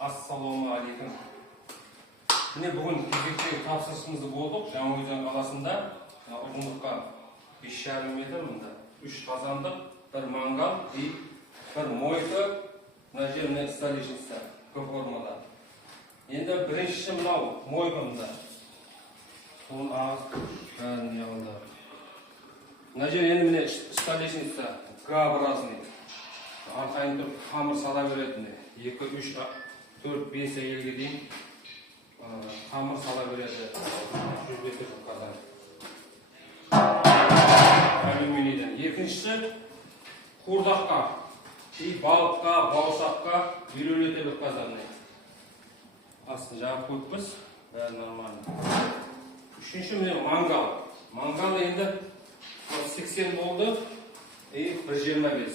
Assalomu alaykum. Mine bugün кезекті тапсырысымызды болдық. Жаңаөзен қаласында ұзындыққа 5,5 метр мында 3 қазандық, 1 мангал и 1 мойка, мына жеріне столешница көп формада. Енді біріншісі мынау мойкамда. Соның ағыз неғында. Мына жер енді міне столешница Г-образный. Арқайын тұрып қамыр сала беретінде 2, 3, 4, 5 әйелге дейін қамыр сала береді. 100 метр қазан. Алюминийден. Екіншісі қуырдаққа, балыққа, бауырсаққа үйрелетелік қазанный. Астын жағып көкпіз, бәрі нормально. Үшінші міне мангал. Мангал енді 80 болды и 1,25.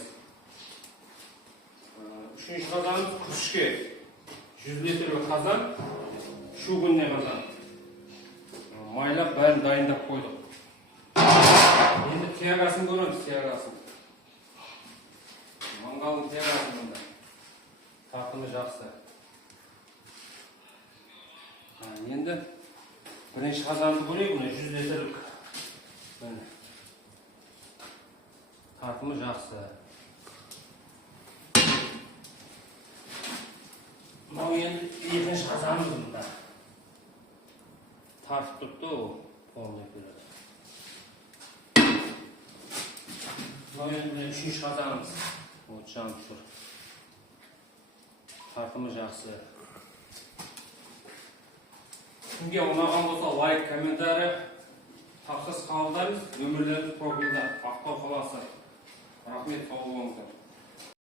Үшінші қазанымыз күрішке. 100 литрлік қазан, шугунный қазан. Майлап бәрін дайындап қойдық. Енді тиягасын көреміз, тиягасын. Мангалдың тиягасын мұнда. Тартымы жақсы. Енді бірінші қазанды көрейік, 100 литрлік. Тартымы жақсы. Мынау енді екінші қазанымыз мұнда. Тартып тұрды ол, полный көреді. Мынау енді үшінші қазанымыз. От жанып тұр. Тартымы жақсы. Кімге ұнаған болса лайк, комментарий, тапсырыс қабылдаймыз. Нөмірлеріміз профильда. Ақтау қаласы. Рахмет, қабыл болыңыздар.